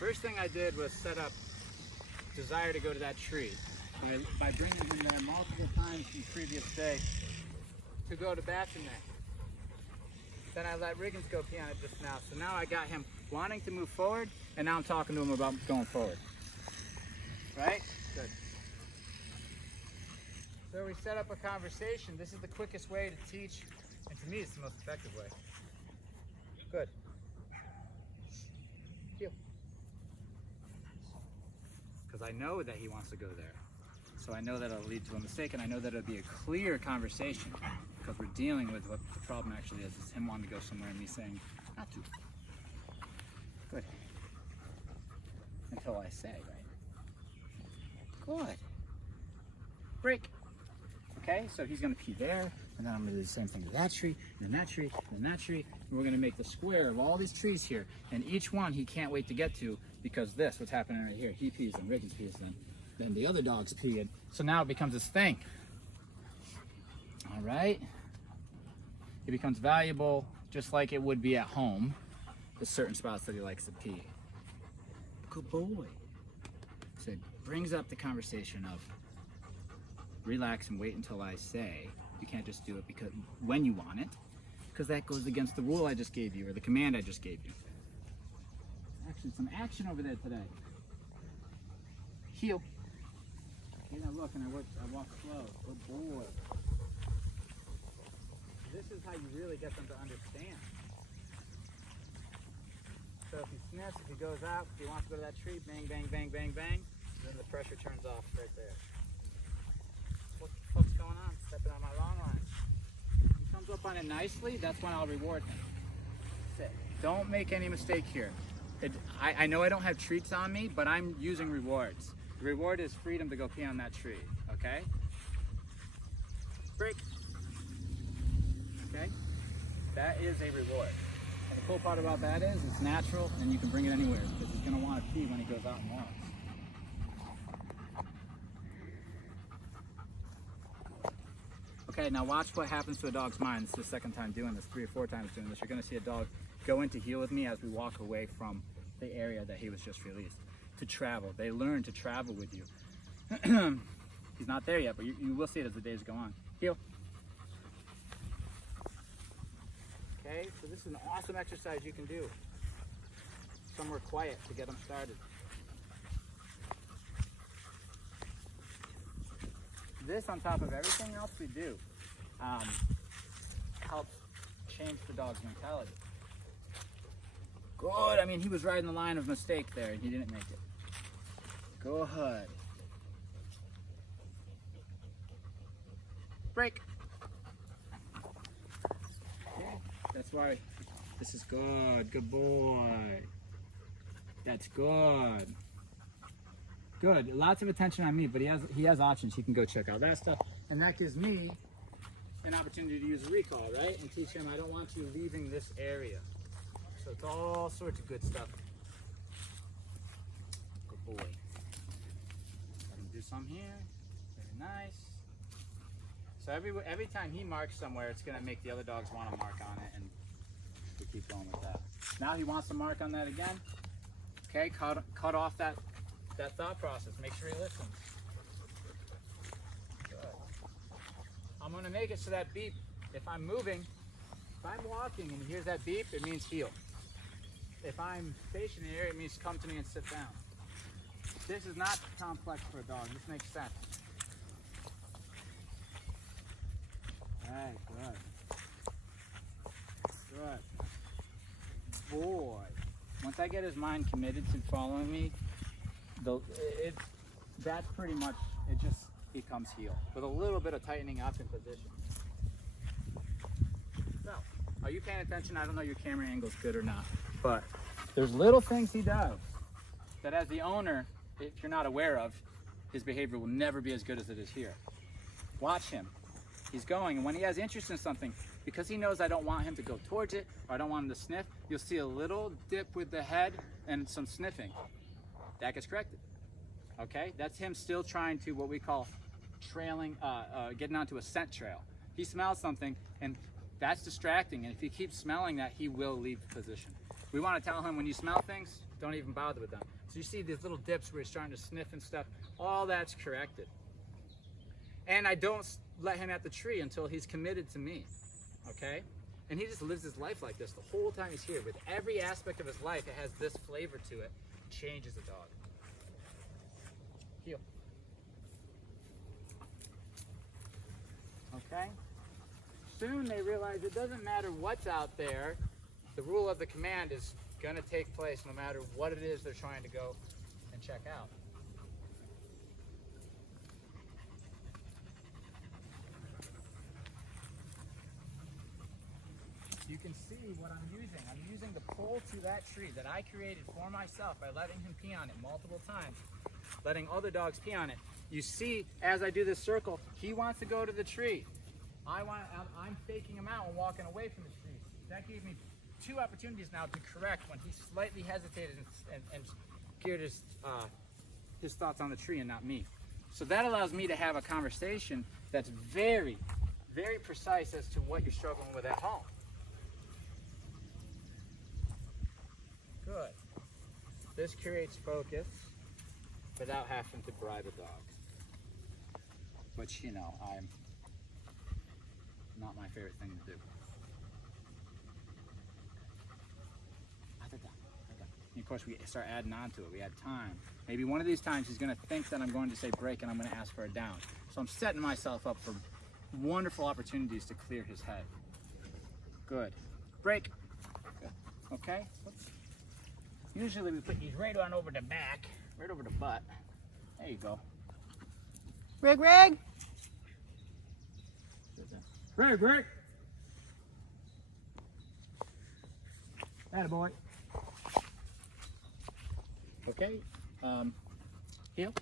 first thing I did was set up desire to go to that tree by bringing him there multiple times from the previous day to go to bassinet. Then I let Riggins go pee on it just now. So now I got him wanting to move forward, and now I'm talking to him about going forward. Right? Good. So we set up a conversation. This is the quickest way to teach, and to me it's the most effective way. Good. Heel. Because I know that he wants to go there. So I know that it'll lead to a mistake, and I know that it'll be a clear conversation because we're dealing with what the problem actually is him wanting to go somewhere and me saying, not to. Good. Until I say, right? Good. Break. Okay, so he's gonna pee there, and then I'm gonna do the same thing to that tree, and then that tree, and then that tree, and we're gonna make the square of all these trees here, and each one he can't wait to get to because this, what's happening right here, he pees and Riggins pees then the other dogs pee, and so now it becomes this thing. All right, it becomes valuable just like it would be at home. There's certain spots that he likes to pee. Good boy. So it brings up the conversation of relax and wait until I say. You can't just do it because when you want it, because that goes against the rule I just gave you or the command I just gave you. Actually, some action over there today. Heel. You know, look, and I walk slow. Good boy. This is how you really get them to understand. So if he sniffs, if he goes out, if he wants to go to that tree, bang, bang, bang, bang, bang, then the pressure turns off right there. What the fuck's going on? Stepping on my long line. If he comes up on it nicely, that's when I'll reward him. Sit. Don't make any mistake here. I know I don't have treats on me, but I'm using rewards. The reward is freedom to go pee on that tree, okay? Break. Okay? That is a reward. And the cool part about that is it's natural and you can bring it anywhere because he's going to want to pee when he goes out and walks. Okay, now watch what happens to a dog's mind. This is the second time doing this, 3 or 4 times doing this. You're going to see a dog go into heel with me as we walk away from the area that he was just released. To travel. They learn to travel with you. He's not there yet, but you will see it as the days go on. Heel. Okay, so this is an awesome exercise you can do. Somewhere quiet to get them started. This on top of everything else we do helps change the dog's mentality. Good, I mean he was riding the line of mistake there and he didn't make it. Go ahead. Break. Okay. That's why this is good. Good boy. That's good. Good. Lots of attention on me, but he has options. He can go check out that stuff. And that gives me an opportunity to use a recall, right? And teach him I don't want you leaving this area. So it's all sorts of good stuff. Good boy. Let him do some here. Very nice. So every time he marks somewhere, it's going to make the other dogs want to mark on it, and we keep going with that. Now he wants to mark on that again. Okay, cut off that thought process. Make sure he listens. Good. I'm going to make it so that beep, if I'm moving, if I'm walking and he hears that beep, it means heel. If I'm stationary, it means come to me and sit down. This is not complex for a dog. This makes sense. Alright, good. Good. Boy. Once I get his mind committed to following me, that's pretty much, it just becomes heel. With a little bit of tightening up in position. So, are you paying attention? I don't know your camera angle's good or not, but there's little things he does that as the owner, if you're not aware of, his behavior will never be as good as it is here. Watch him. He's going, and when he has interest in something, because he knows I don't want him to go towards it, or I don't want him to sniff, you'll see a little dip with the head and some sniffing. That gets corrected. Okay? That's him still trying to, what we call trailing, getting onto a scent trail. He smells something, and that's distracting, and if he keeps smelling that, he will leave position. We want to tell him when you smell things, don't even bother with them. So you see these little dips where he's starting to sniff and stuff, all that's corrected. And I don't let him at the tree until he's committed to me, okay? And he just lives his life like this the whole time he's here. With every aspect of his life, it has this flavor to it. It changes a dog. Heel. Okay? Soon they realize it doesn't matter what's out there. The rule of the command is going to take place no matter what it is they're trying to go and check out. You can see what I'm using. I'm using the pole to that tree that I created for myself by letting him pee on it multiple times, letting other dogs pee on it. You see, as I do this circle, he wants to go to the tree. I'm faking him out and walking away from the tree. That gave me 2 opportunities now to correct when he slightly hesitated and geared his thoughts on the tree and not me. So that allows me to have a conversation that's very, very precise as to what you're struggling with at home. Good. This creates focus without having to bribe a dog. Which, you know, I'm not my favorite thing to do. And of course, we start adding on to it. We add time. Maybe one of these times he's going to think that I'm going to say break and I'm going to ask for a down. So I'm setting myself up for wonderful opportunities to clear his head. Good. Break. Good. Okay. Oops. Usually we put these right on over the back, right over the butt. There you go. Rig, rig! Rig, rig! Attaboy. Okay, heel.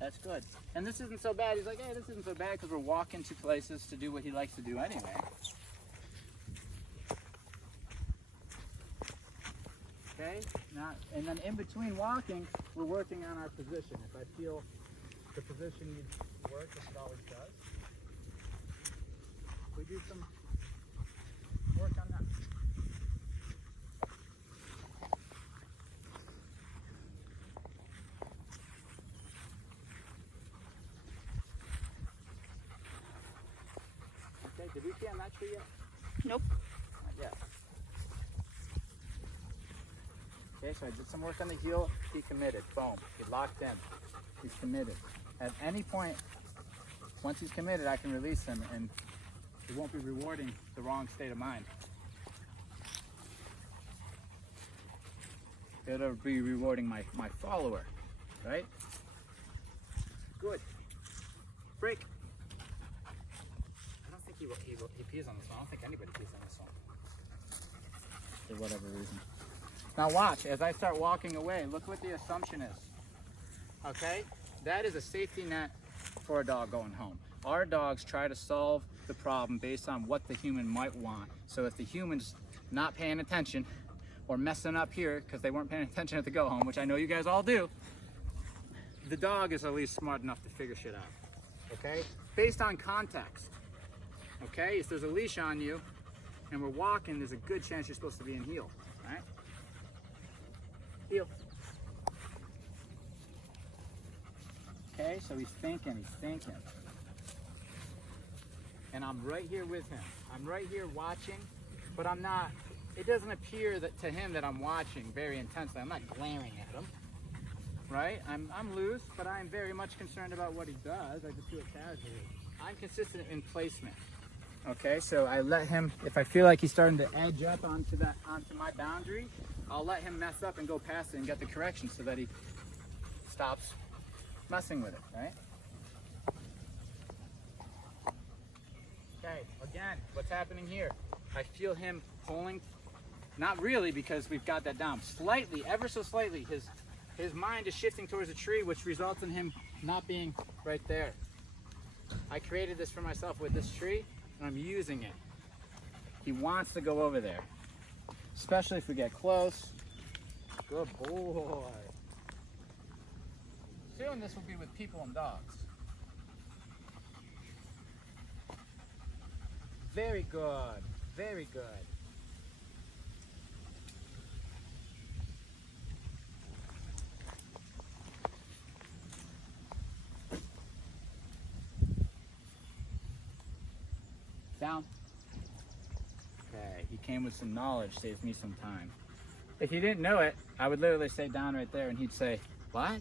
That's good. And this isn't so bad. He's like, hey, this isn't so bad because we're walking to places to do what he likes to do anyway. Okay, and then in between walking, we're working on our position. If I feel the position needs work, which it always does, we do some work on that. Okay, did we see on that tree yet? Nope. Not yet. Okay, so I did some work on the heel. He committed. Boom. He locked in. He's committed. At any point, once he's committed, I can release him and it won't be rewarding the wrong state of mind. It'll be rewarding my follower, right? Good. Break. I don't think he pees on this one. I don't think anybody pees on this one. For whatever reason. Now watch, as I start walking away, look what the assumption is. Okay? That is a safety net for a dog going home. Our dogs try to solve the problem based on what the human might want. So if the human's not paying attention or messing up here because they weren't paying attention at the go home, which I know you guys all do, the dog is at least smart enough to figure shit out. Okay? Based on context. Okay? If there's a leash on you and we're walking, there's a good chance you're supposed to be in heel. Right? Heel. Okay, so he's thinking. And I'm right here with him. I'm right here watching, but I'm not, it doesn't appear that to him that I'm watching very intensely. I'm not glaring at him, right? I'm loose, but I'm very much concerned about what he does. I just do it casually. I'm consistent in placement. Okay, so I let him, if I feel like he's starting to edge up onto my boundary, I'll let him mess up and go past it and get the correction so that he stops messing with it, right? Okay, again, what's happening here? I feel him pulling, not really because we've got that down, slightly, ever so slightly, his mind is shifting towards a tree, which results in him not being right there. I created this for myself with this tree, and I'm using it. He wants to go over there, especially if we get close. Good boy. Soon this will be with people and dogs. Very good, very good. down. Okay, he came with some knowledge, saves me some time. If he didn't know it, I would literally say down right there and he'd say, what?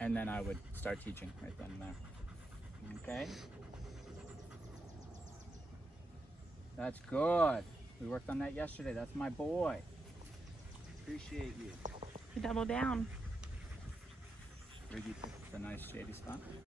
And then I would start teaching right then and there. Okay? That's good. We worked on that yesterday. That's my boy. Appreciate you. Double down. Riggy picked a nice shady spot.